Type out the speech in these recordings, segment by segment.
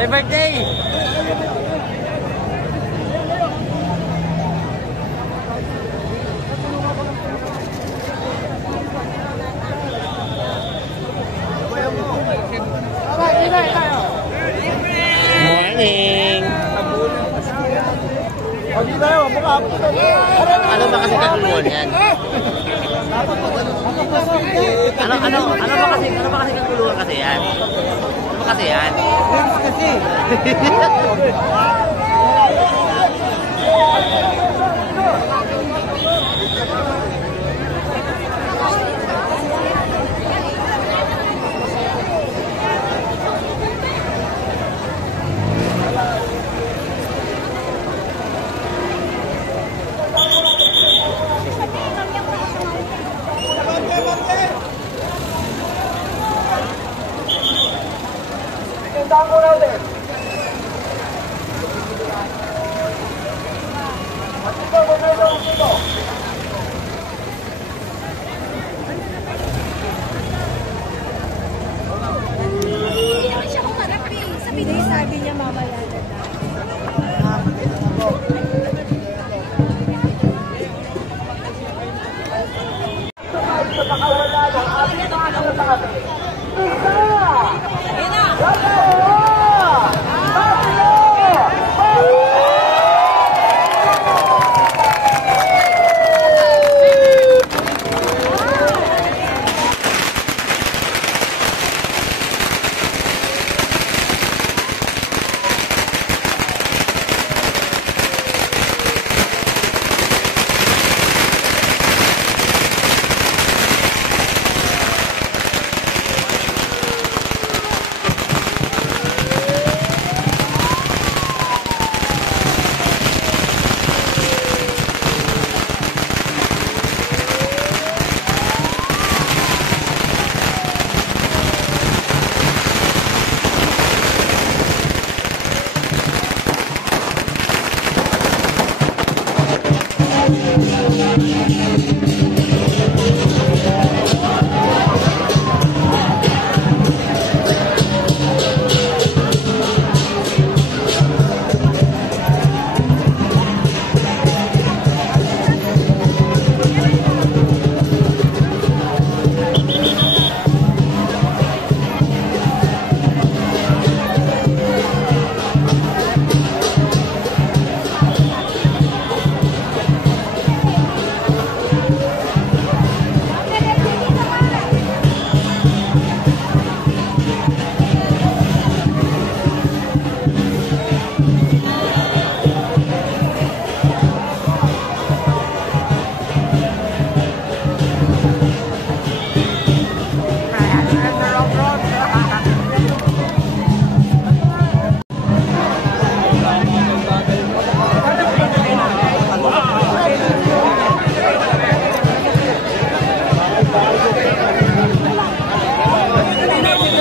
Happy birthday! Morning! Ano ba kasi kaguluhan yan? Ano ba kasi kaguluhan kasi yan? Ano ba kasi yan? Kasi. Sabi niya mamaya na.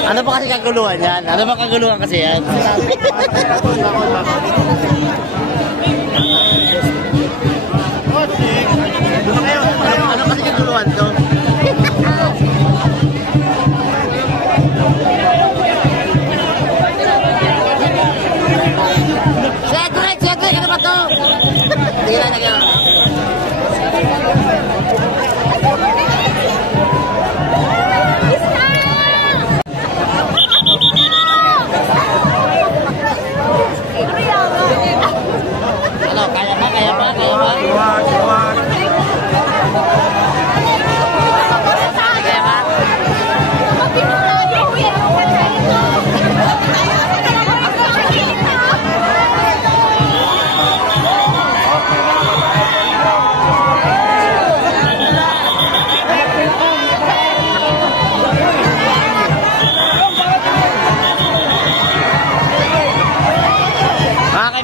Ano ba kasi kaguluhan yan? Ano ba kaguluhan kasi yan? Ano kasi kaguluhan to? Cedric! Ano ba to? Tingnan na kayo.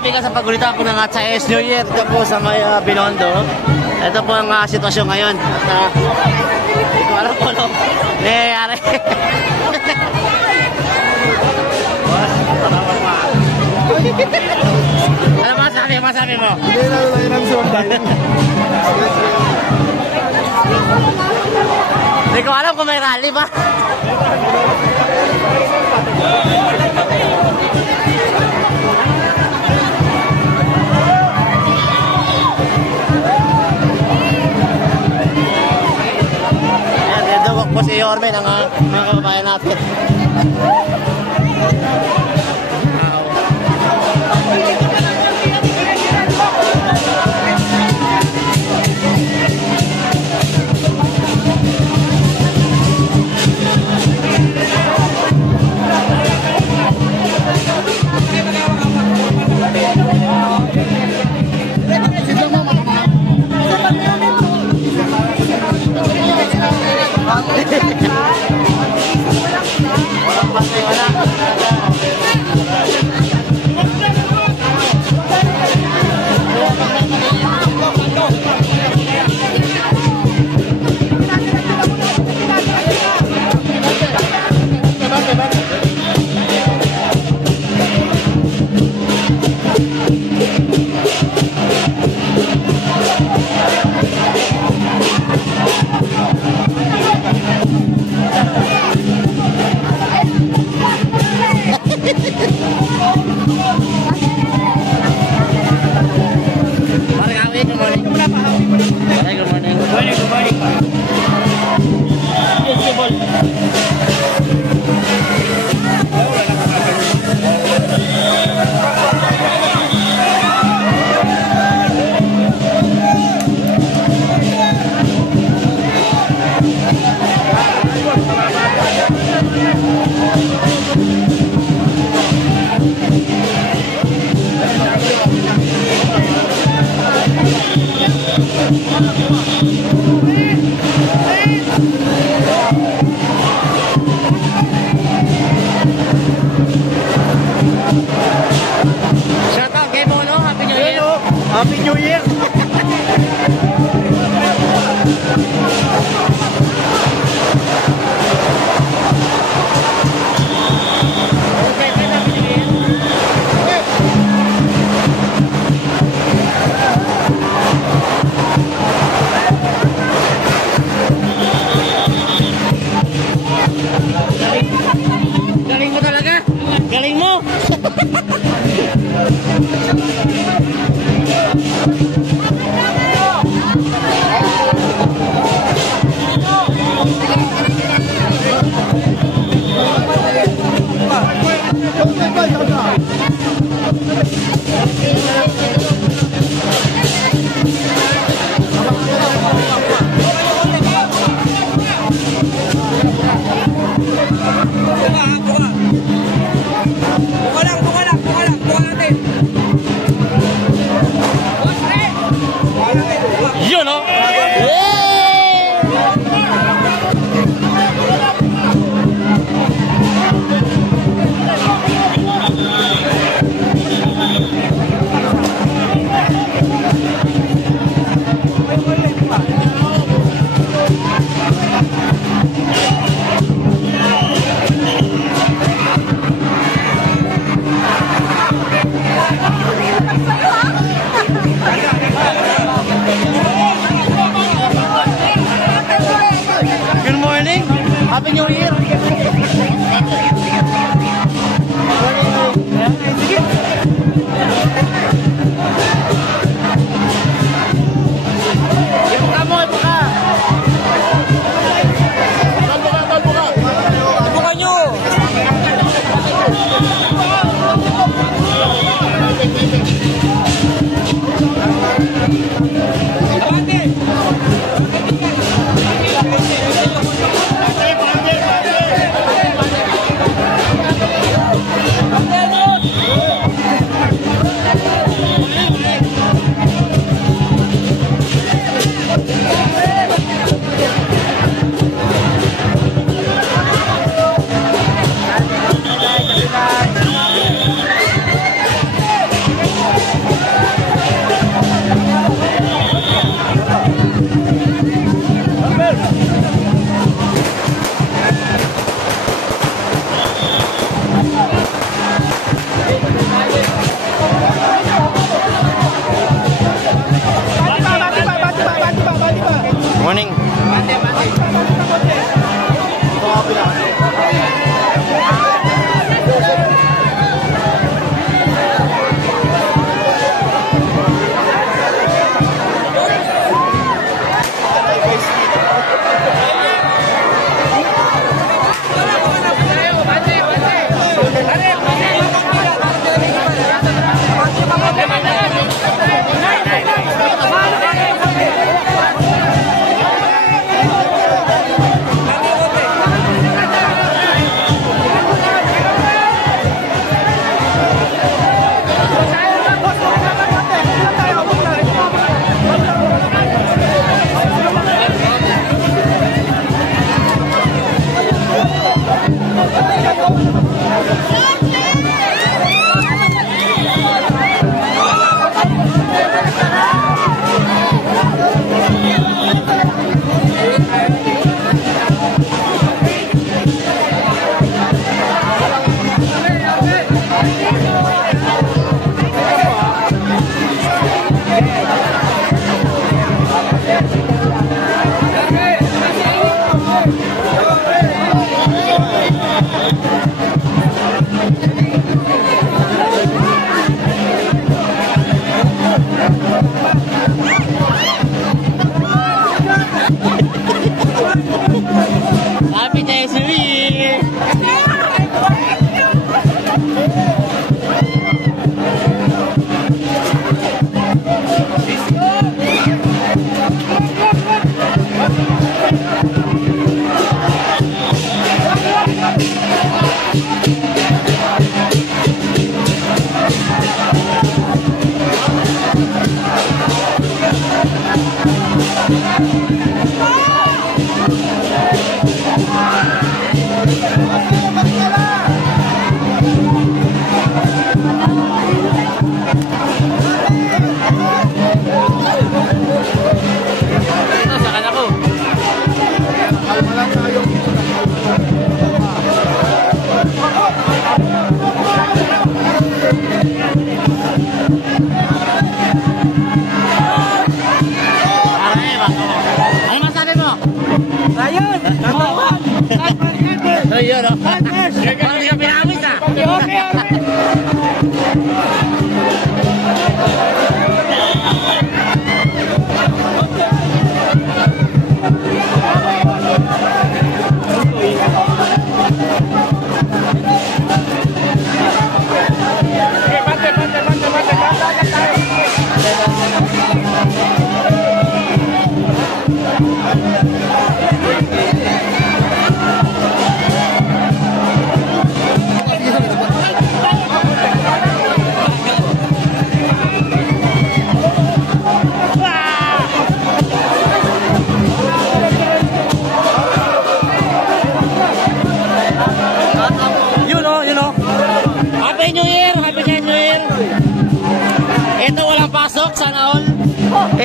kaibigan sa pagulita po ng Chinese New Year ito po sa may Binondo. Ito po ang sitwasyon ngayon. At hindi ko alam po ano nangyayari. Ano masabi mo? Hindi na lang sa online. Hindi ko alam kung may rally ba. Ayan, dawak po si Yorme ng mga kababayan natin. Walang pantay, wala. Happy New Year! Galing mo talaga! Galing mo! Yun o!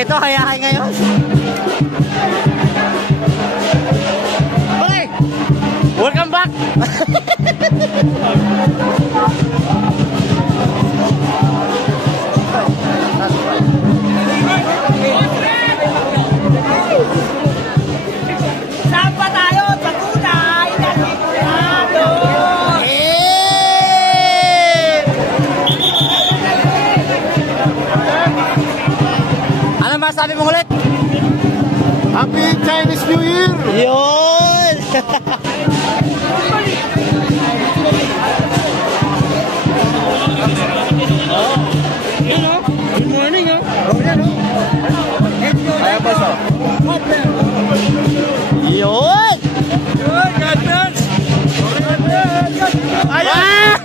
Ito, hayahay ngayon. Okay. Welcome back. Saan pa tayo? Sa kulay. Nandito. Ano masabi mo ulit? Happy Chinese New Year! Yun! Yun o. Good morning o. Ayan ba siya? Yun! Yun! God bless! Ayan!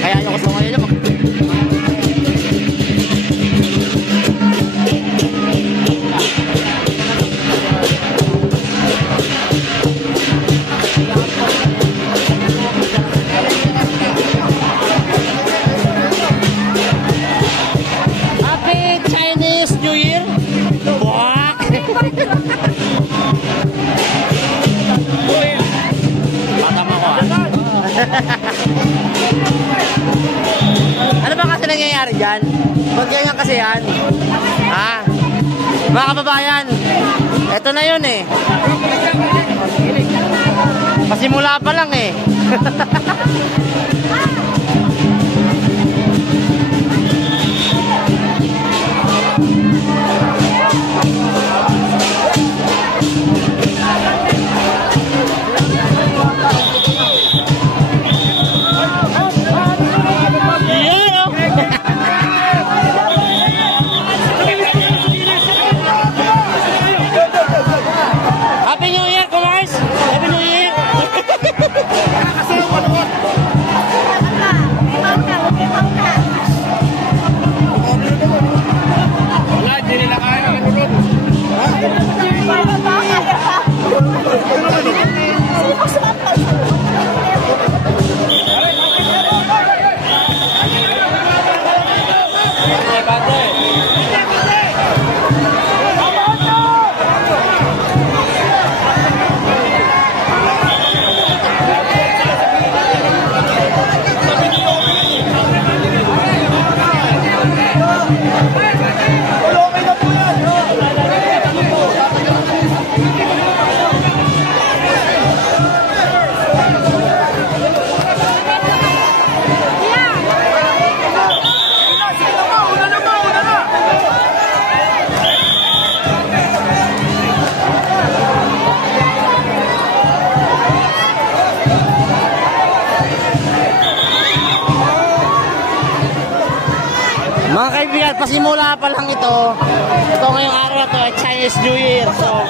Kaya nyo gusto ngayon yun. Happy Chinese New Year! Wak! Matama ko ah. Ano ba kasi nangyayari dyan? Ba't ganyan kasi yan? Ha? Mga kababayan, eto na yun eh. Pasimula pa lang eh. Happy New Year, Kumars! Happy New Year! Wala, hindi nila kaya ng tulog. Mga kaibigan, pasimula pa lang ito. Ito ngayong araw na ito ay Chinese New Year. So,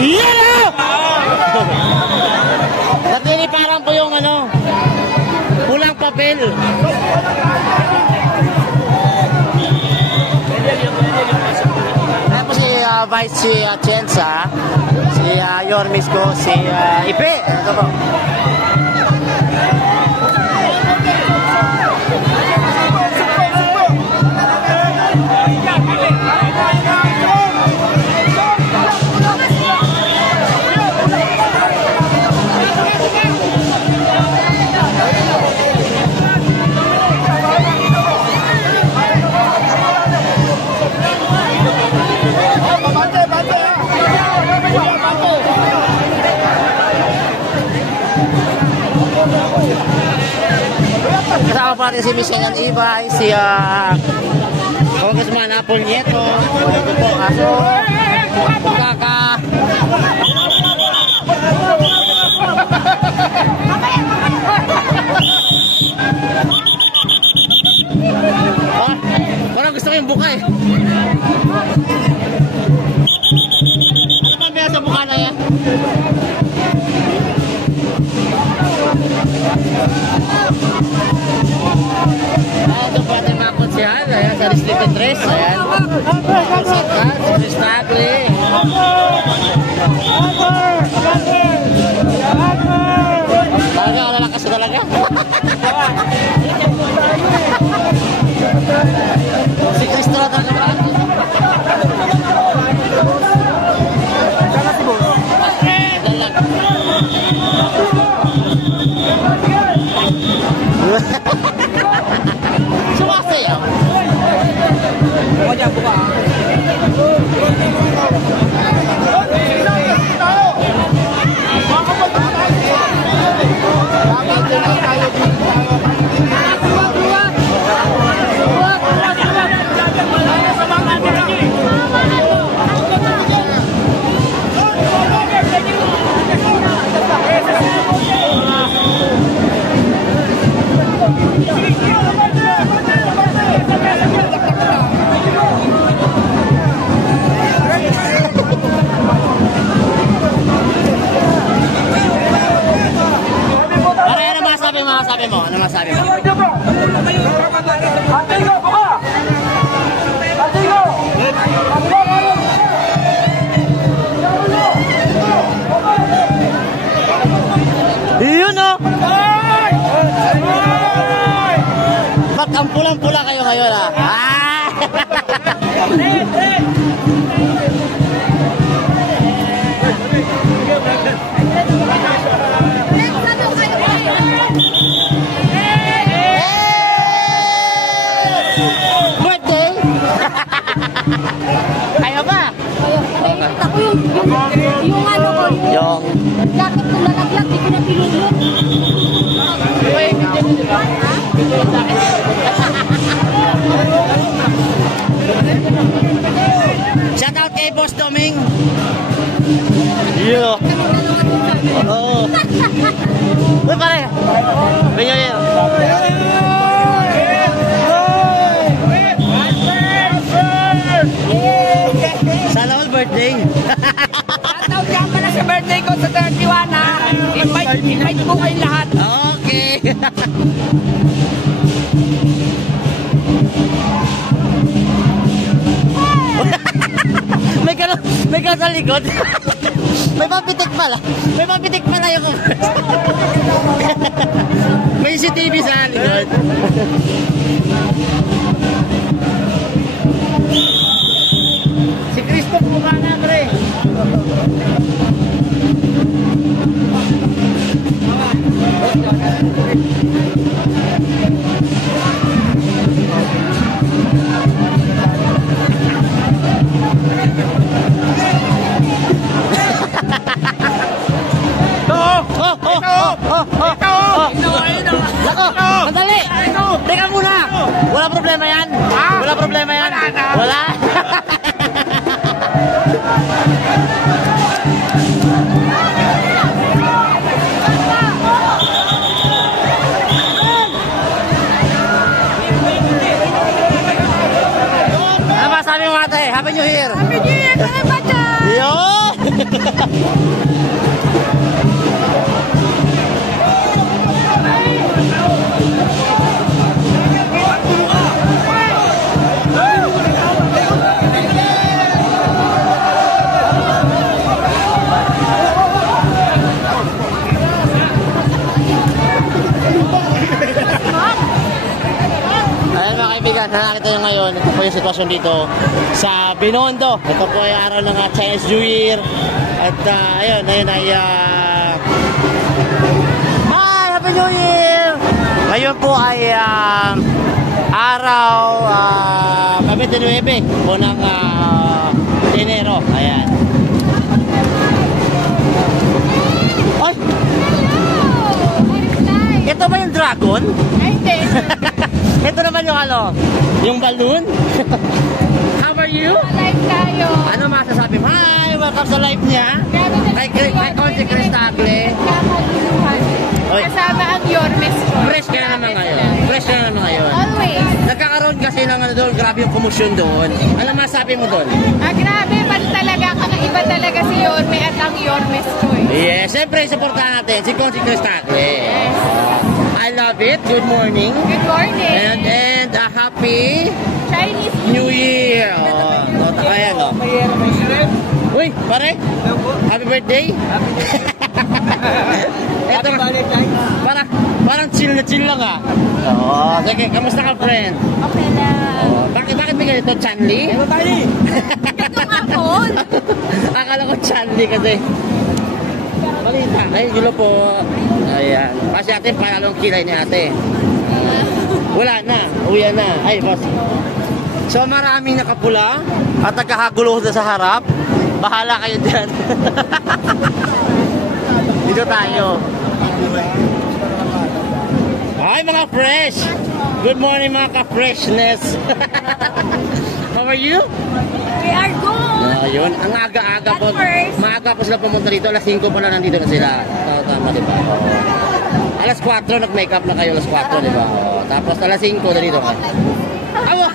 yeah! Natiniparan po yung ano, pulang papel. Ayan po si Vice si Chenza, si Yormis ko, si Ipe. Ito po. Kasama pa natin si Michelle Ibay, si Congressman Apple Nieto. Ito po, kaso parang gusto ko yung buka eh. Ano ba ang sa buka na yan? Ito po ating mga konsyal. Ayan, sa Distrito 3. Ayan. Konsyal ka, sa Distrito 3. pulang-pula kayo ngayon, ah. Birthday! Ayaw ba? Ako yung ano ko, Yung... jacket ko lalaglag, di ko na pinulot. Shout out kay Boss Doming. Yo. Oo. Uy, pare. Benyo yun. Sana all birthday. Shoutout yan pala sa birthday ko sa 31 ha. Invite ko kayo lahat. Okay. may gano'n sa likod. May papitik pala. May papitik pala yung may CCTV sa likod. Si Cristo mukha na, pre. Madali! Teka muna! Wala problema yan? Wala problema yan? Wala? Ano masabi mo ate? Happy New Year! Happy New Year, kaya ba dyan? Yo! Kaibigan, nakakita nyo ngayon, ito po yung sitwasyon dito sa Binondo. Ito po ay araw ng Chinese New Year. At ayun ay Hi! Happy New Year! Ngayon po ay araw 29 po ng Enero. Ayan. Ay! Ito ba yung dragon? Ay, hindi. Ito naman yung ano, yung balloon. How are you? Live tayo. Ano masasabi mo? Hi! Welcome sa live niya. Kay Conte Cristacle. Oy. Kasama ang Yormes Choice. Fresh ka na naman ngayon. Fresh ka na naman ngayon. Always. Nagkakaroon kasi ng ano doon, grabe yung komosyon doon. Ano masasabi mo doon? Grabe man talaga. Kakaiba talaga si Yorme at ang Yormes Choice. Yes, siyempre supportahan natin si Conte Cristacle. Yes. I love it. Good morning. Good morning. And a happy Chinese New Year. Oh, ayan oh. Uy, pare. Happy birthday. Ito, parang chill na chill lang ah. Oo, sige, kamusta ka friend? Okay lang. Bakit may ganito? Chanli? Itong apple. Akala ko Chanli kasi. Balita, ay gulo po. Ayan. Kasi ate, parang kilay ni ate. Wala na, uwi na. Ay, boss. So maraming nakapula at nagkakagulo sa harap. Bahala kayo dyan. Dito tayo. Hi mga fresh! Good morning mga ka-freshness! How are you? We are good. Ayun, ang aga-aga po. At first. Maaga po sila pumunta dito. Alas 5 pa na nandito na sila. Tama, diba? Alas 4, nag-makeup na kayo. Alas 4, diba? Tapos alas 5 na dito ka. Awa!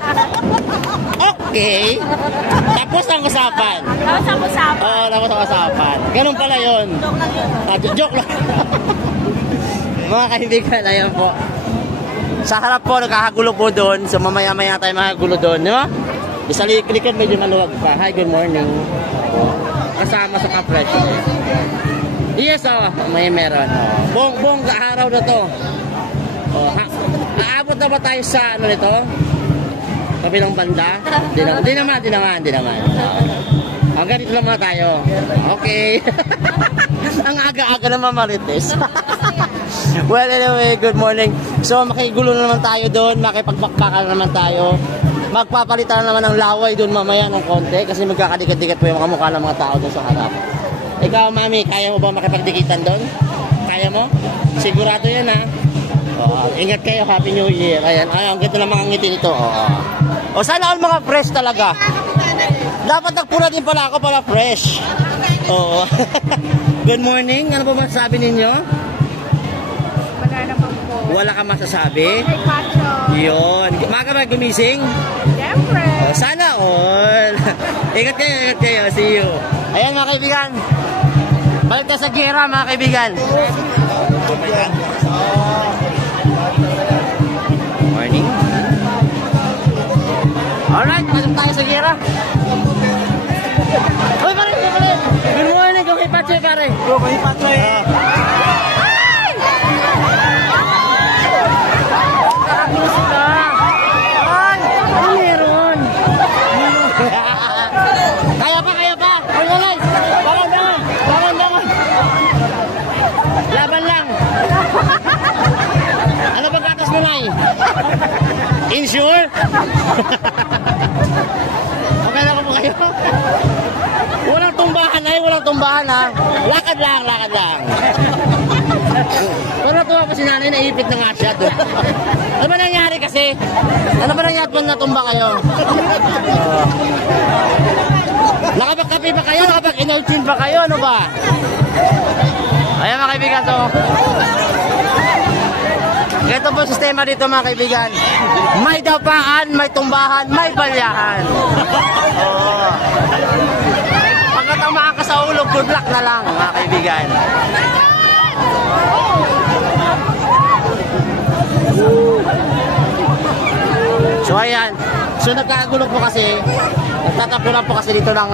Okay. Tapos ang usapan. Tapos ang usapan. Oo, tapos ang usapan. Ganun pala yun. Joke lang. Mga kaibigan, ayan po. Sa harap po, nagkakagulo po doon. So mamaya-maya tayo makagulo doon. Di ba? Isa likod medyo maluwag pa. Hi, good morning. Kasama sa ka-fresh. Yes, oh. May meron. Buong araw na to. Oh, Aabot na ba tayo sa ano nito? Kabilang banda? Di naman. Hanggang dito lang muna tayo. Okay. Ang aga-aga naman Marites. Well, anyway, good morning. So, makigulo na naman tayo doon. Makipagbakbakan naman tayo. Magpapalitan na naman ng laway doon mamaya ng konti. Kasi magkakadikat-dikat po yung mga mukha ng mga tao doon sa harap. Ikaw, mami, kaya mo ba makipagdikitan doon? Kaya mo? Sigurado yan, ha? Ingat kayo. Happy New Year. Ayan, ang ganda ng mga ngiti nito. O, sana all mga fresh talaga. Dapat nagpula din pala ako para fresh. Oo. Good morning. Ano ba masasabi ninyo? Wala naman po. Wala ka masasabi? Ay, Pacho. Yun. Maga ba gumising? Siyempre. Sana all. Ingat kayo. See you. Ayan mga kaibigan. Balik ka sa gera mga kaibigan. Morning. Alright, pasok tayo sa gera. Uy, pare. Good morning, kung Pacho, pare. Go, may Pacho eh. Nakagulusok ka. Ay, ano meron? Kaya pa. Pagulay. Bangon. Laban lang. Ano ba gatas mo, Nay? Insure? Okay na po kayo? Walang tumbahan ha. Lakad lang. Pero natuwa pa si nanay, naipit na nga siya doon. Ano ba nangyari kasi? Ano ba nangyari kung natumba kayo? Nakapagkape ba kayo? Nakapag-inalchin ba kayo? Ano ba? Ayan mga kaibigan to. Ito po sistema dito mga kaibigan. May dapaan, may tumbahan, may balyahan. Oo. Pagkat ang ka sa ulo, good luck na lang mga kaibigan. So ayan. So nagkakagulo po kasi. Nagtataplo lang po kasi dito ng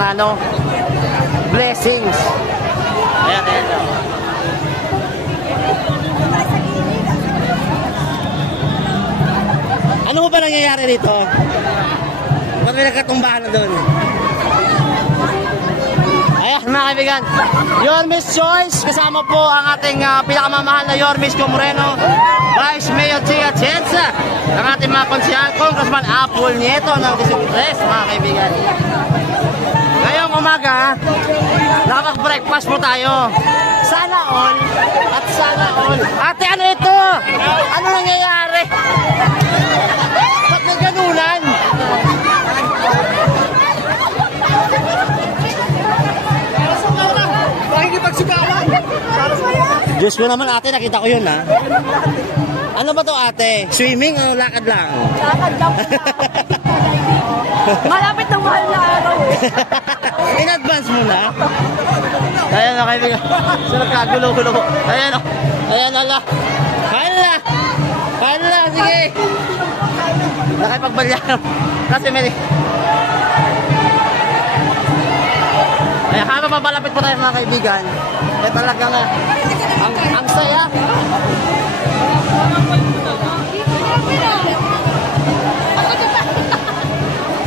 blessings. Ayan. Ano ba nangyayari dito? Ba't may nagkatumbahan na doon? Ayan mga kaibigan, Yormes Choice, kasama po ang ating pinakamamahal na Yormes Moreno, Vice Mayor Chia Atienza, ang ating mga konsehal, Congressman Apple Nieto ng District mga kaibigan. Ngayong umaga, nakapag-breakfast po tayo. Sana all at sana all. Ate, ano ito? Ano nangyayari? Ba't may ganunan? Diyos ko naman ate, nakita ko yun ha. Ano ba to ate? Swimming o lakad lang? Lakad lang po. Malapit ng mahal na araw eh. In advance muna. Ayan na kaibigan. So nagkagulo-gulo ko. Ayan o. Ayan ala. Hala. Sige. Nakipagbalyan. Kasi may... Ayan, habang mabalapit po tayo mga kaibigan. Eh talaga nga. Ang saya.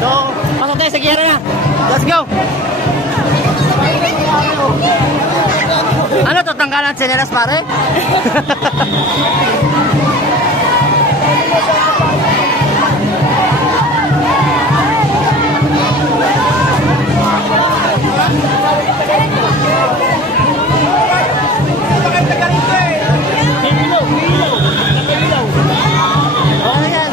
So, pasok tayo sa giyera na. Let's go! Ano to? Tanggalan sinelas pare? Oh, yan.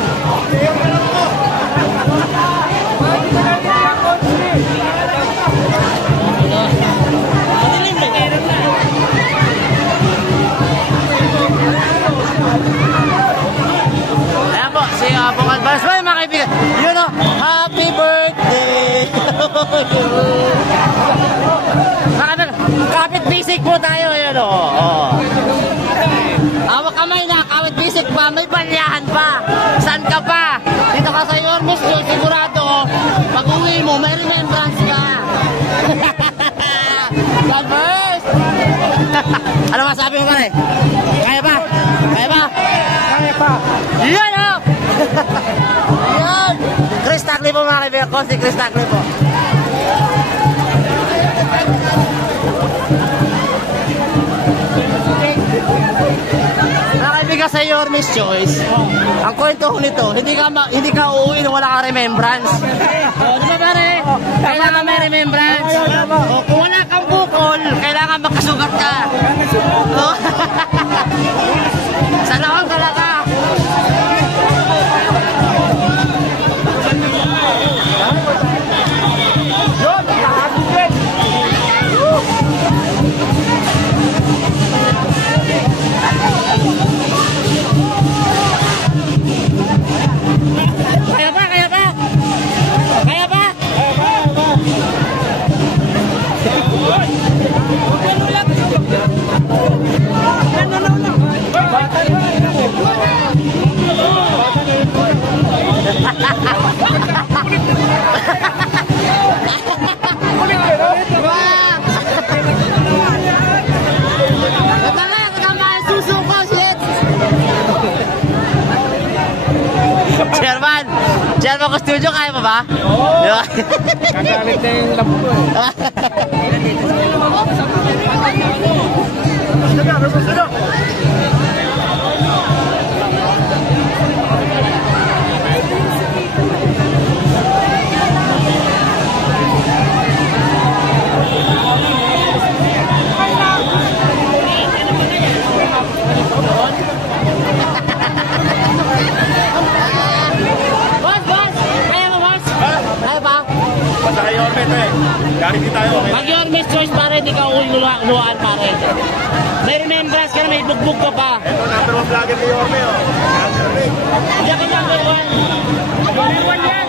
Ayan po, si Pong Advance. Well, mga kaibigan, you know, happy birthday! Kapit basic po tayo, yun o. Hawak kamay na, kapit basic pa, may balyahan pa. Saan ka pa? Dito ka sa Yormes, sigurado, pag uwi mo, may remembrance ka. God first! Ano masabi mo pare? Kaya pa? Yan o! Yan! Chris Tackley po mga kaibigan ko, si Chris Tackley po. Mga kaibigan sa Yorme's Choice, ang kwento nito, hindi ka uuwi nung wala kang remembrance. Di ba pare? Kailangan may remembrance. Kung wala kang bukol, kailangan makasugat ka. Sa laon talaga. Chairman ko studio, kaya pa ba? Oo! Kagalit na yung labo ko eh. Basta kay Yorme ito eh. Galing din tayo. Pag Yorme's Choice pare, hindi ka uluan pare. May remembrance ka na, may bugbog ka pa. Ito, number 1 vlogger ni Yorme oh. Diyan ka number 1. Number 1 yan.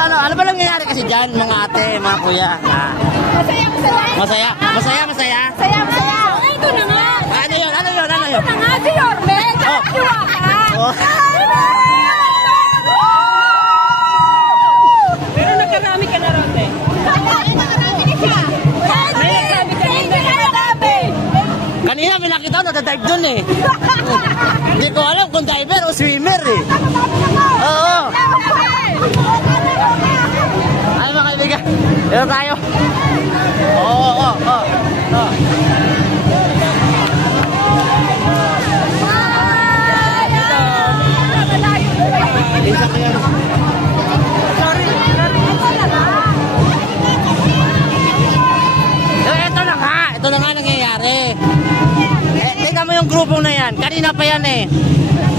Ano ba lang nangyayari kasi dyan, mga ate, mga kuya? Masaya, masaya. Masaya? Masaya? Masaya? Masaya, masaya. Ito na nga. Ano yun? Ito na nga si Yorme. Nakakatuwa ka. Oh. Pero nagkarami ka na ron eh. Nakarami na siya. May nagsabi kanina. Kanina may nakita ko, nagda-dive dun eh. Hindi ko alam kung diver o swimmer eh. Oo. Ay mga kaibigan, dito tayo. Oo. Isa kaya no? Ito na nga nangyayari. Tingnan mo yung grupo na yan. Kanina pa yan eh.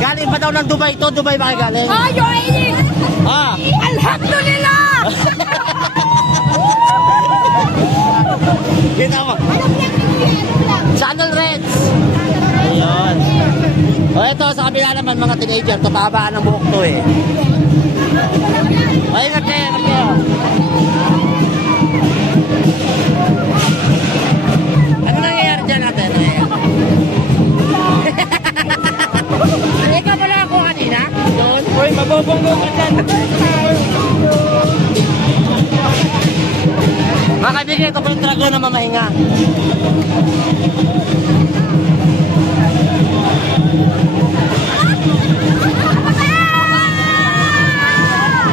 Galing pa daw ng Dubai to. Dubai ba kayo galing? Oh, UAE. Alhamdulillah. Kita mo. Channel Reds. Ayun. O ito sa kabila naman mga teenager. Tababaan ng buhok to eh. O ingat kayo. Ano nangyayari dyan natin? Ikaw pala ako kanina? Doon? Uy, mabobonggo ka dyan. Mga kaibigan, ito po yung dragon na mamahinga.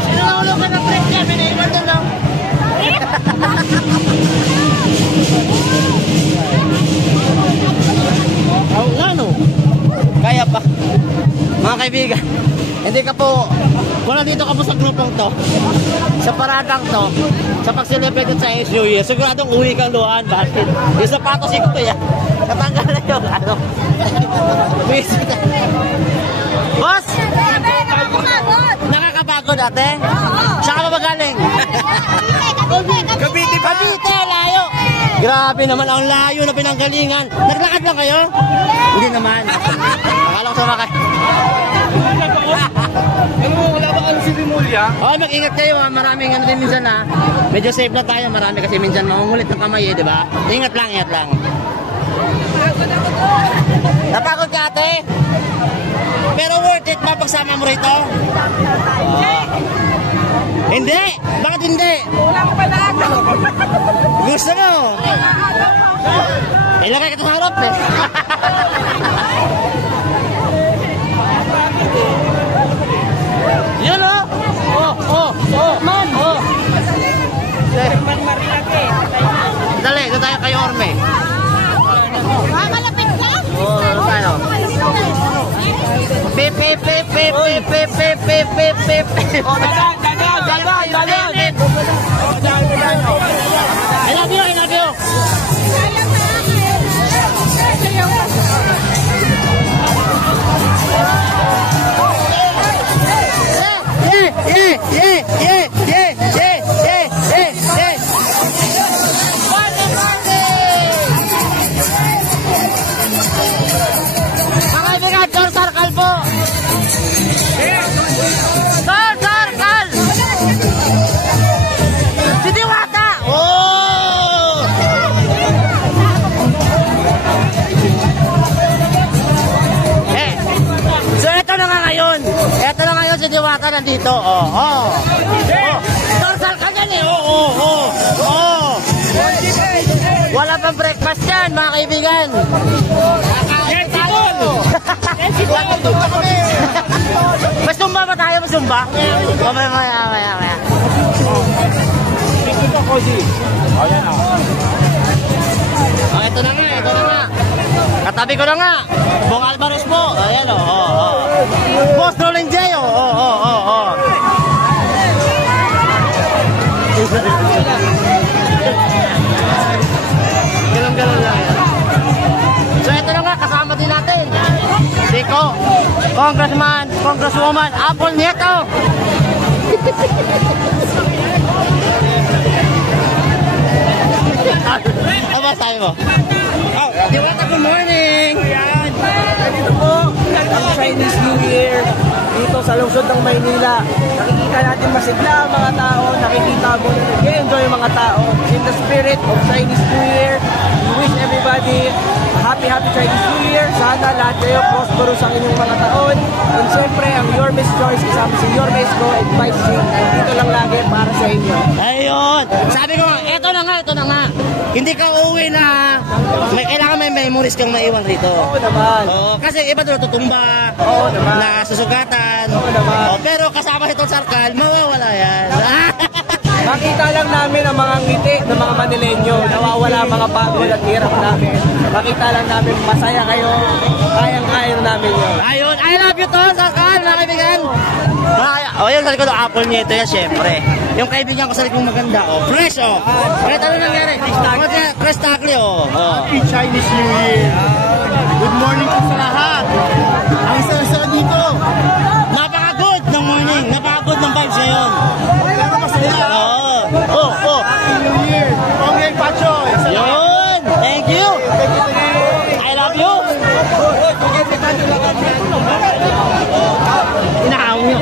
Sinulog ka ng break niya, binaiwan doon lang. Ano? Kaya pa. Mga kaibigan, hindi ka po, kung nandito ka po sa grupong to, sa paradang to, sa pag-celebrate sa Chinese New Year, siguradong uwi kang luhaan, bakit? Yung sapatos ko to yan, natanggal na yung ano. Boss! Nakakapagod ate? Saan ka ba magaling? Cavite, layo! Grabe naman, ang layo na pinanggalingan. Naglakad lang kayo? Hindi naman. Akala ko sumakay. Wala ba kang silimulya? Oh, mag-ingat kayo ha. Maraming ano din minsan ha. Medyo safe na tayo. Marami kasi minsan mangungulit ng kamay eh, di ba? Ingat lang, ingat lang. Napagod ka ate? Pero worth it ba pagsama mo rito? Hindi! Bakit hindi? Kulang pala ako. Gusto mo? Ilagay kita sa harap eh. Yun oh. Man. Oh. Dali, ito tayo kay Orme. Malapit ka? Oo, ano tayo? Pip. Dagan. I love you. Si Diwata nandito. Dorsal ka dyan eh. Wala pang breakfast yan, mga kaibigan. Masumba ba tayo? Masumba? Maya. Ito na nga. Katabi ko na nga. Bong Alvarez po. Ayan Boss Rolling J. Galong-galong lang yan. So ito na nga, kasama din natin Siko, Congresswoman Apple Nieto. Ano ba sabi mo? Diwata, good morning! Dito po, ang Chinese New Year dito sa lungsod ng Maynila. Nakikita natin masigla ang mga tao, nakikita mo na nag-enjoy ang mga tao. In the spirit of Chinese New Year, we wish everybody a happy Chinese New Year. Sana lahat kayo prosperous ang inyong mga taon. And syempre, ang Your Miss Choice, kasama si Your Miss Go and Vice Chief, dito lang lagi para sa inyo. Ayun! Sabi ko, ito na nga. Hindi ka uuwi na kailangan may memories kang maiwan rito. Oo naman. Kasi iba doon tutumba, Oo naman. nasusugatan. Oo naman. Pero kasama itong sarkal, mawawala yan. Makita lang namin ang mga ngiti ng mga Manileño, nawawala ang mga pagod at hirap namin. Makita lang namin masaya kayo, kayang-kaya namin yun. Ayun, I love you to, sarkal, mga kaibigan. Yung sa likod ng Apple Nieto yan, syempre. Yung kaibigan ko sa likod maganda, fresh, Kahit ano nangyari? Chris Tackley, Happy Chinese New Year. Good morning po sa lahat. Ang isa dito. Napaka-good ng morning, napaka-good ng vibes ngayon. Pero masaya. Happy New Year. Pongeng Pachoy. Yun! Thank you! I love you! Inahaw niyo.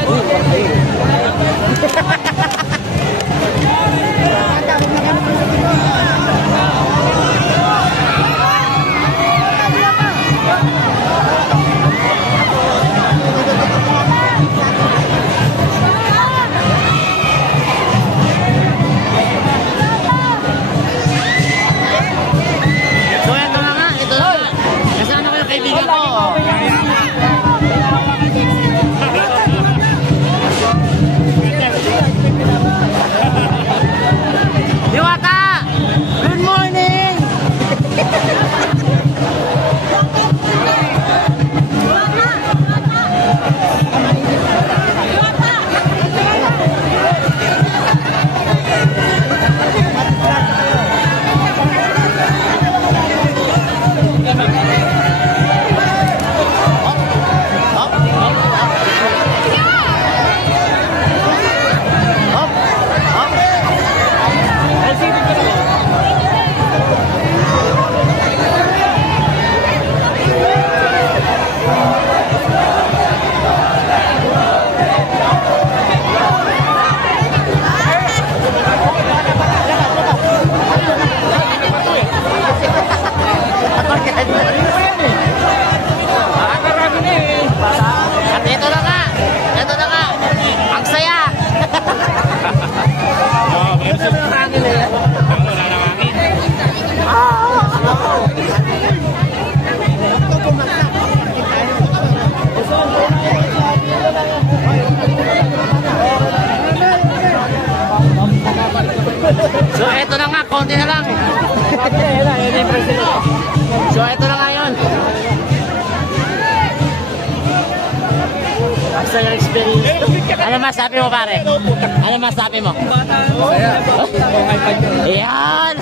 konti na lang. So, ito na nga yun. Basta yung experience. Ano masabi mo, pare? Ano masabi mo? Ayan!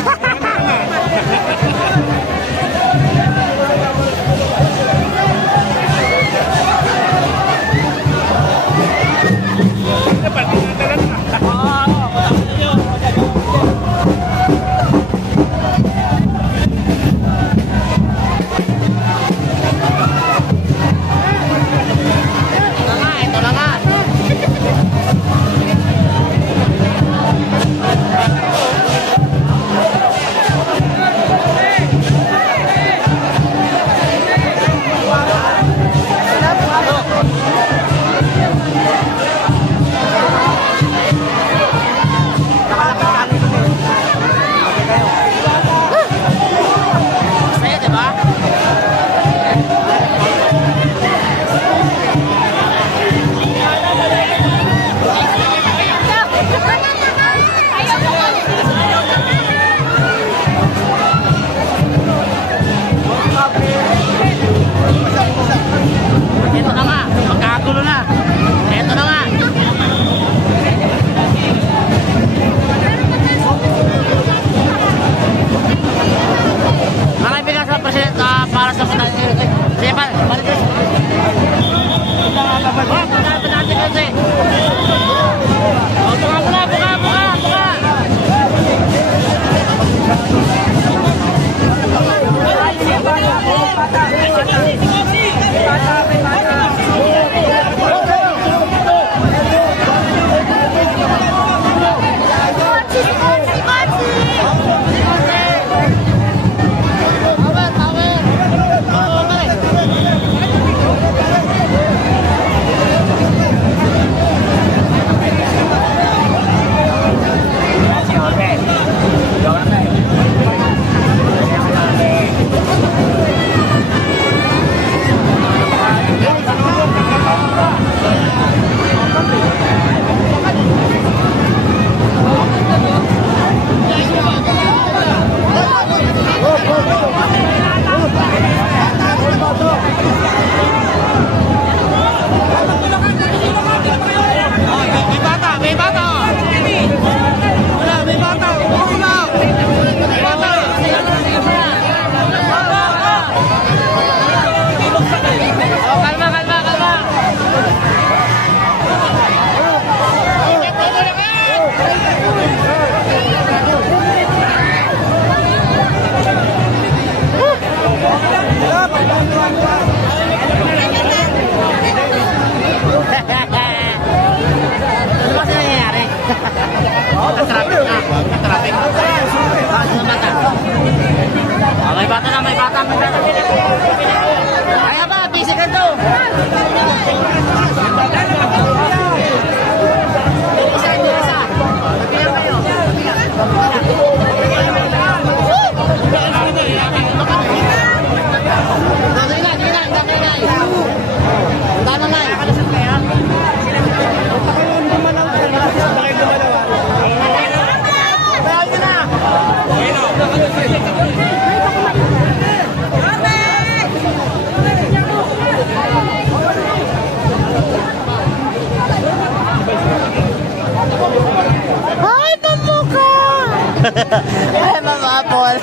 Ay, Ma'am Apple.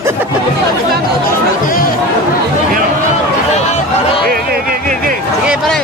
Sige, pare.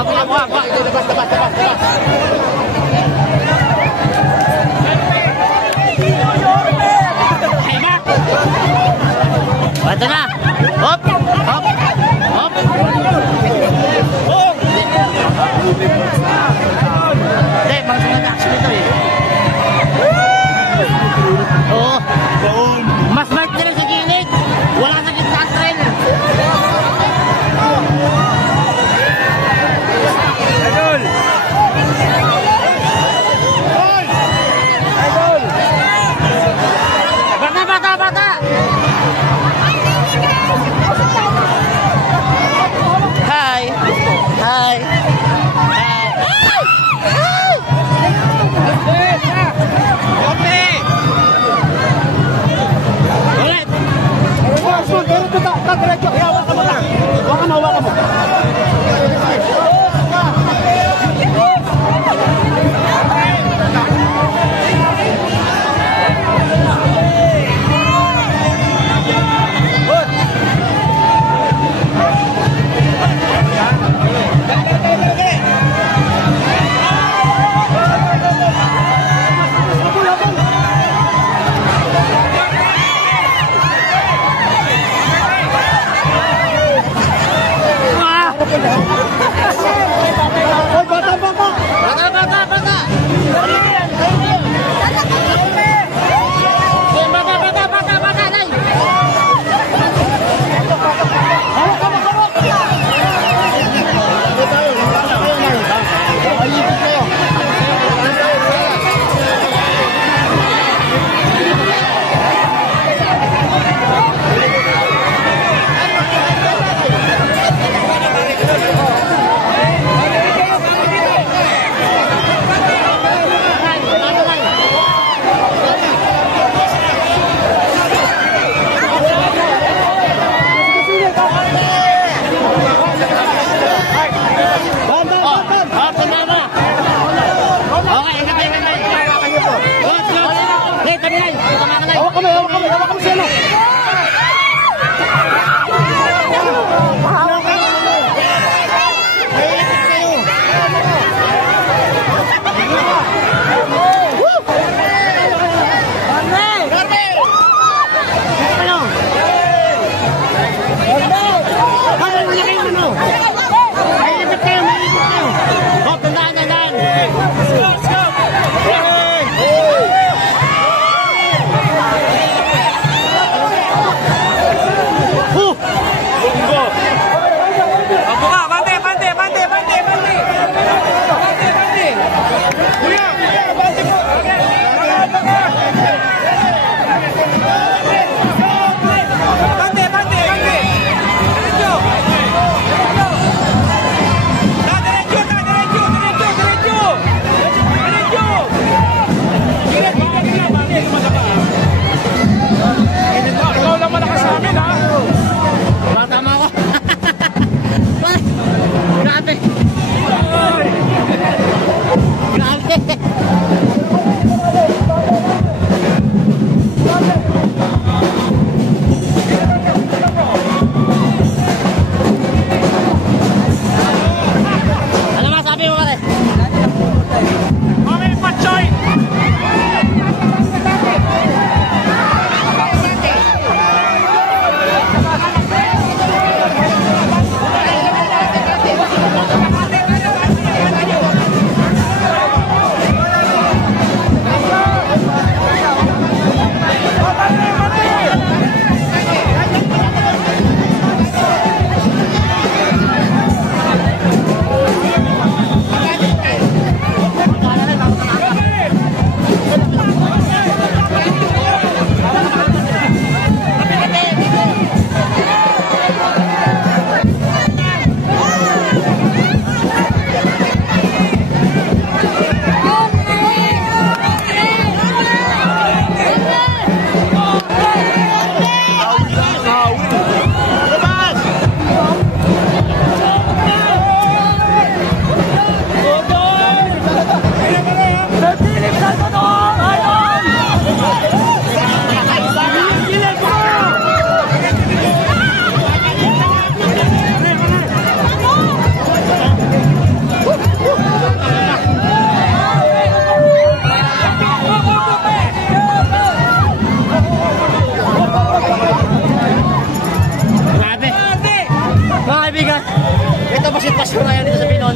Labas. Ito na. Hop. Hindi, mga sunod action ito eh. Oo. Mas smart nila sa gilid. Wala sa gitna ang trail. Idol! Idol! Bata! Hi! Ulit! Hawakan mo.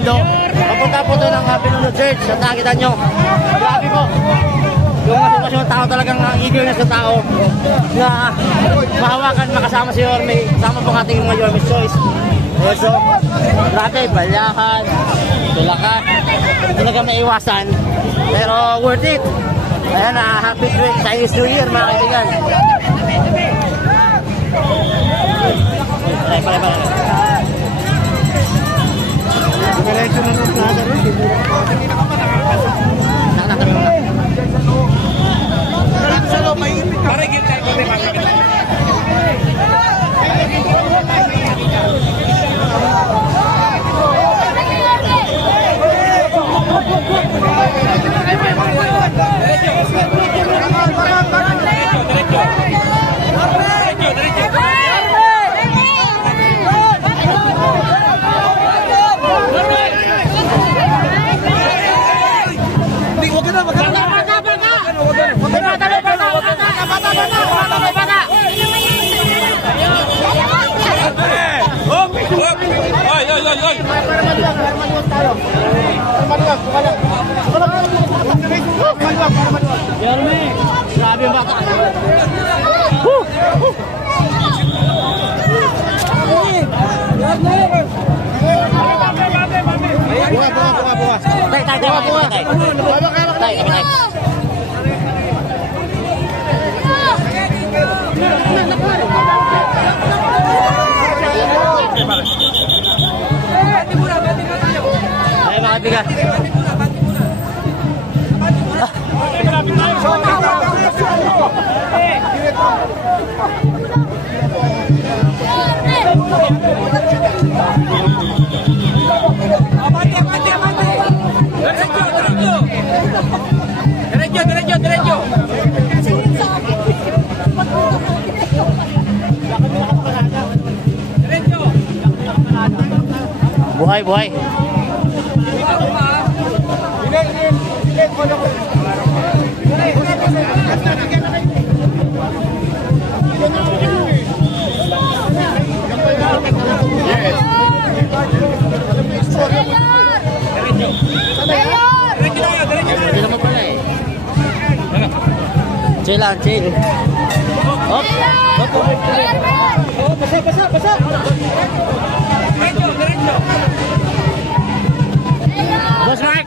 Tondo. Papunta po ito ng Pinuno Church. At nakikita nyo, grabe po. Yung sitwasyon ng tao talagang eagerness ng tao na mahawakan, makasama si Yorme. Kasama po ating mga Yorme's Choice. So, grabe, balyahan, tulakan. Talaga maiwasan. Pero worth it. Ayan, happy Chinese New Year mga kaibigan. Pare. Diretso na ng plata rin. Sa loob, may ipit ka. Parang giltay ko, may pagkakit. Yorme, grabe yung bata. Buka. Tay. Ay, mga bigat. Diretso. Buhay. Hindi naman pala eh. Chill. Hop. Basa. Boss Mark.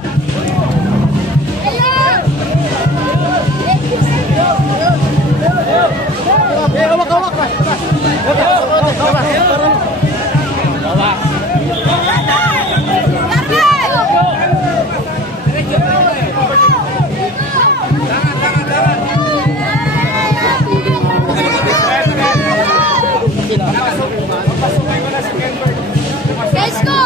Let's go!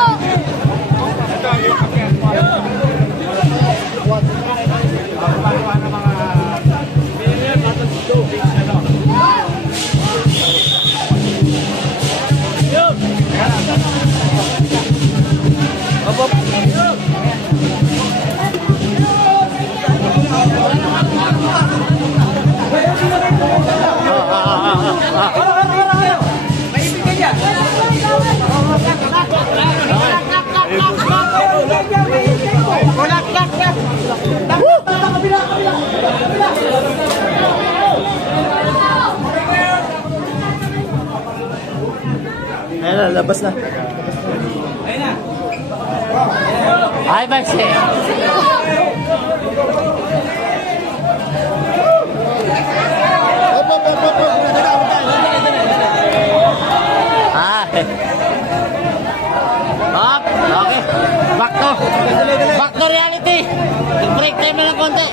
Ayan na, labas na. Ay, Maxi. Up, okay. Back to reality. Break time na ng konti.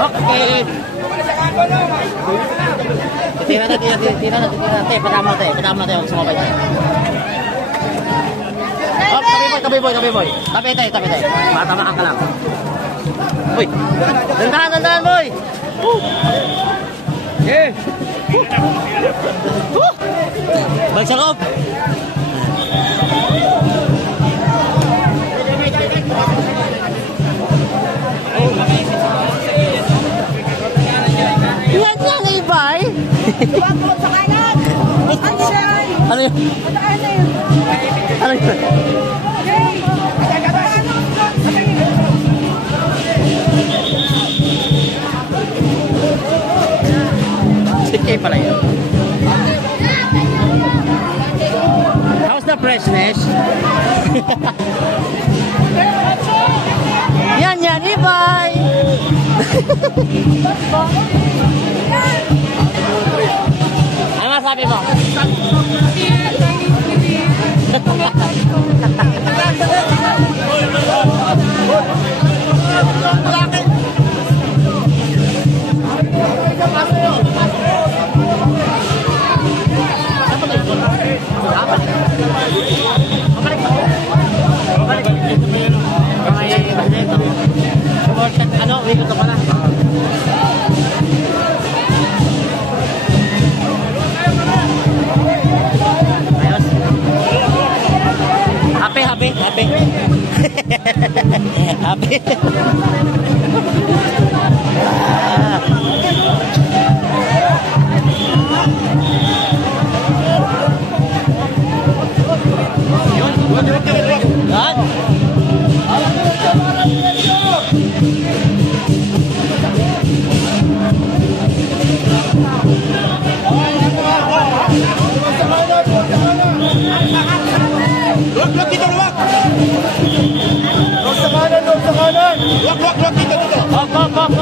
Okay. Tira natin. Padama tayo. Huwag sumabay tayo. Up, tabi boy. Tabi tayo. Matamaan ka lang. Uy, dandahan boy. Yeah. Balik sa loob. Ano yun? Ano yun? Sige pala yun. How's the freshness? Yan, Ibay! Ano masabi mo? Ano, wait ko pala. Ayos. Happy. Happy. Luwag dito, luwag! Luwag sa kanan! Luwag dito! Hop!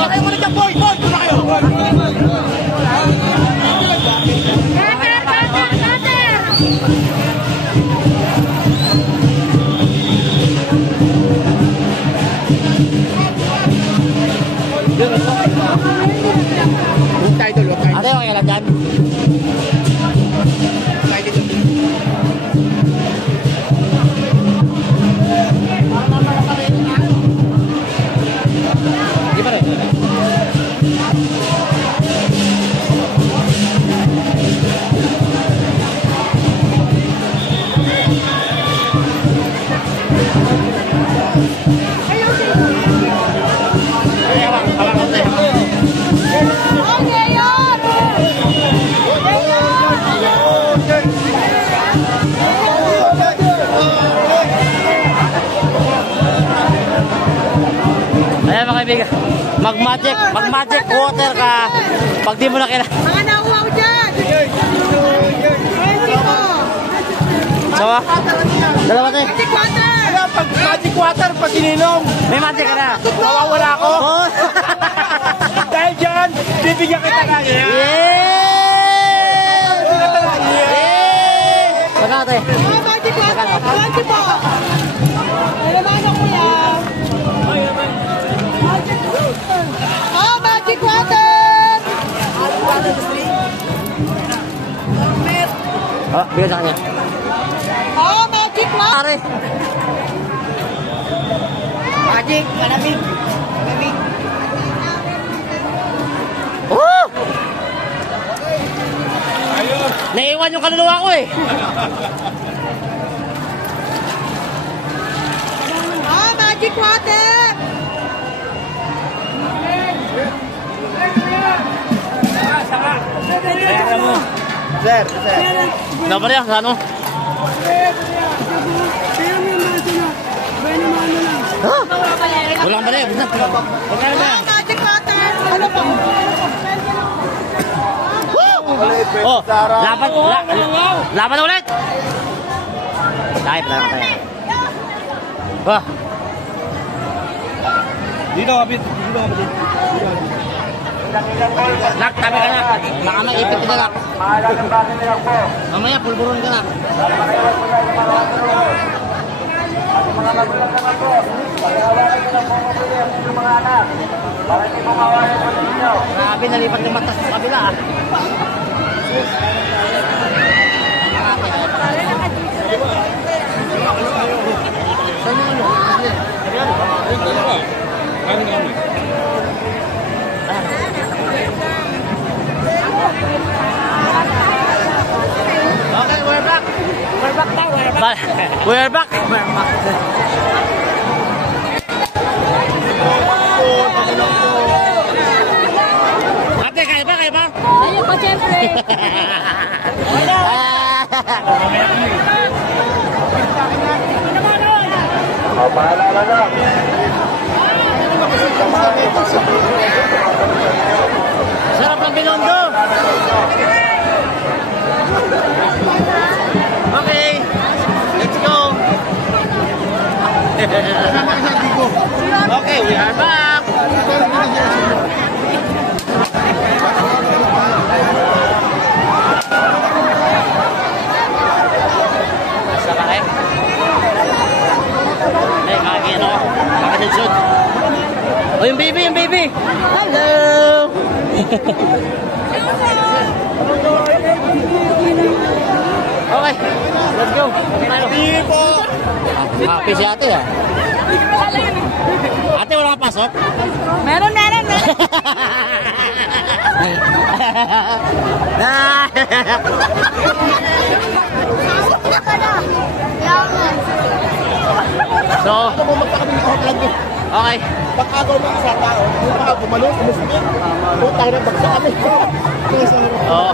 Kayo muna dyan, boy! Doon na kayo! Huwag tayo doon, huwag tayo. Ano yung ilan dyan? Tayo dito. Di ba rin? Ayan mga kaibigan, mag-magic water ka pag di mo na kailangan. Mga nauwaw dyan! 20 po! Sawa? Dalawa tayo. Magic water! Pag magic water, pag ininom, May magic ka na. mawawala ako. Oh. Dahil dyan, bibigyan kita na. Yeah! Magkano tayo? Mga magic water! 20 po! Ano ba na kuya? Oh, magic water! Oh, bigyan sa kanya. Oh, magic water! Pare. Magic, malamig. Oh! Naiwan yung kaluluwa ko eh. Oh, magic water! Sir. Ano ba rin? Ano? Ha? Walang ba rin? Oh, magic water! Ano po? Oh, laban ulit! Tayo, pala tayo. Wah, Dito, kapit. nak, tabi ka na. Baka maipit ka na. Mamaya, pulburon ka na. Grabe, nalipat yung mata sa kabila ah. Okay, we're back. We're back now. We're back. Ate, kaya ba? Ayun po, siyempre. Paalala lang. Sarap ng Binondo. Okay, let's go. Okay, we are back. Basta ka eh. Eh, kakain ako. Kakadudsod. Oh, yung baby, yung baby. Hello. Okay, let's go. Hindi po. Happy si ate ah. Ate, wala ka pasok? Meron. So, Ano mo magkakabing ako lang okay. pag-agaw ng isa tao, yung mga gumalo, umusipin. Putang na, bagsak kami. Oo.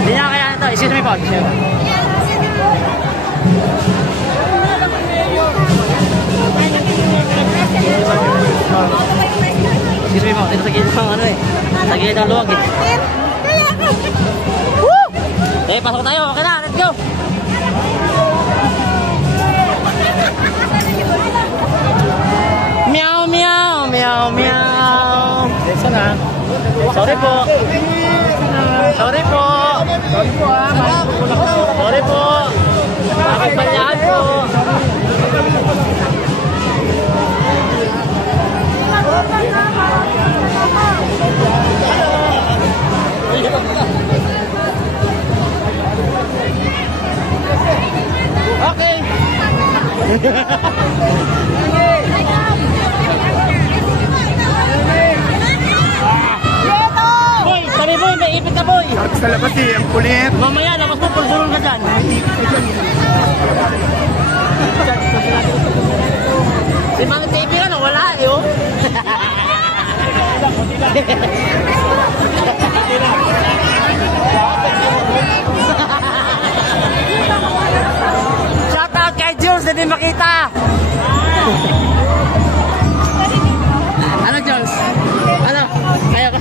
Hindi niya kaya ito. Excuse me po. Excuse me po. Dito sa gilid ng ano eh. Sa gilid ng luwag eh. Woo! Eh, pasok tayo. Okay na. Let's go. Meow, meow, meow, meow. Sana. Sorry po. Sorry po. Sorry po ah. Sorry po. Bakit balyahan po? Okay. Boy, sabi boy, may ipit ka boy. Sa labas eh, ang kulit. Mamaya, labas mo, pulbulong ka dyan. Si Mang TV ka na, wala eh, oh. Shout out kay Jules, hindi makita. Ano, Jules? Ano? Ayaw ka?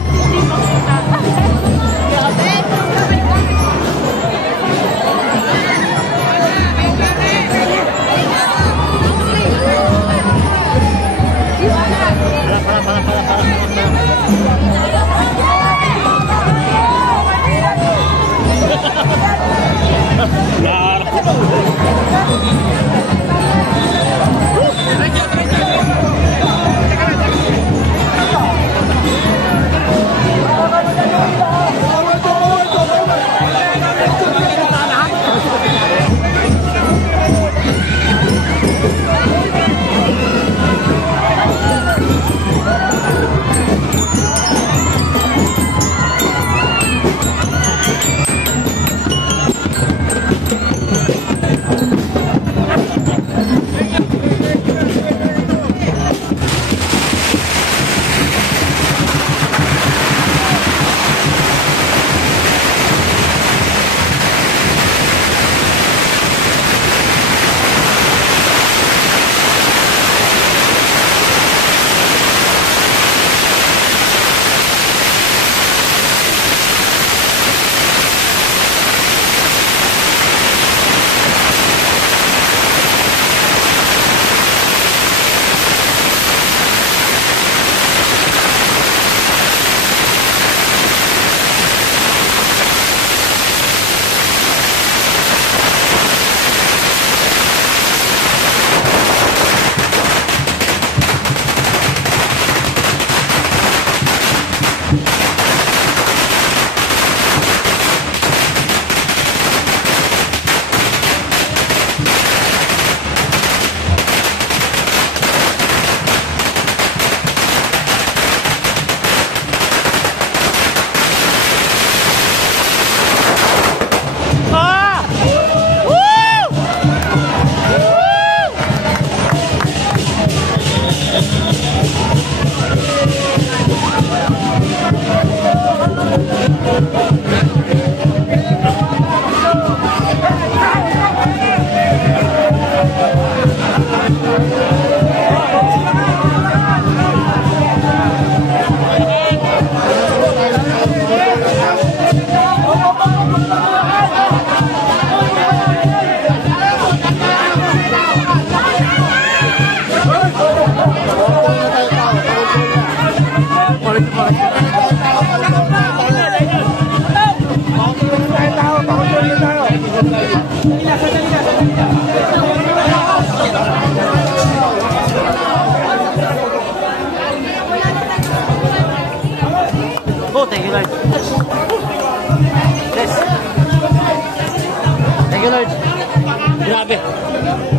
Oh, thank you, Lord. Yes. Thank you, Lord. Grabe.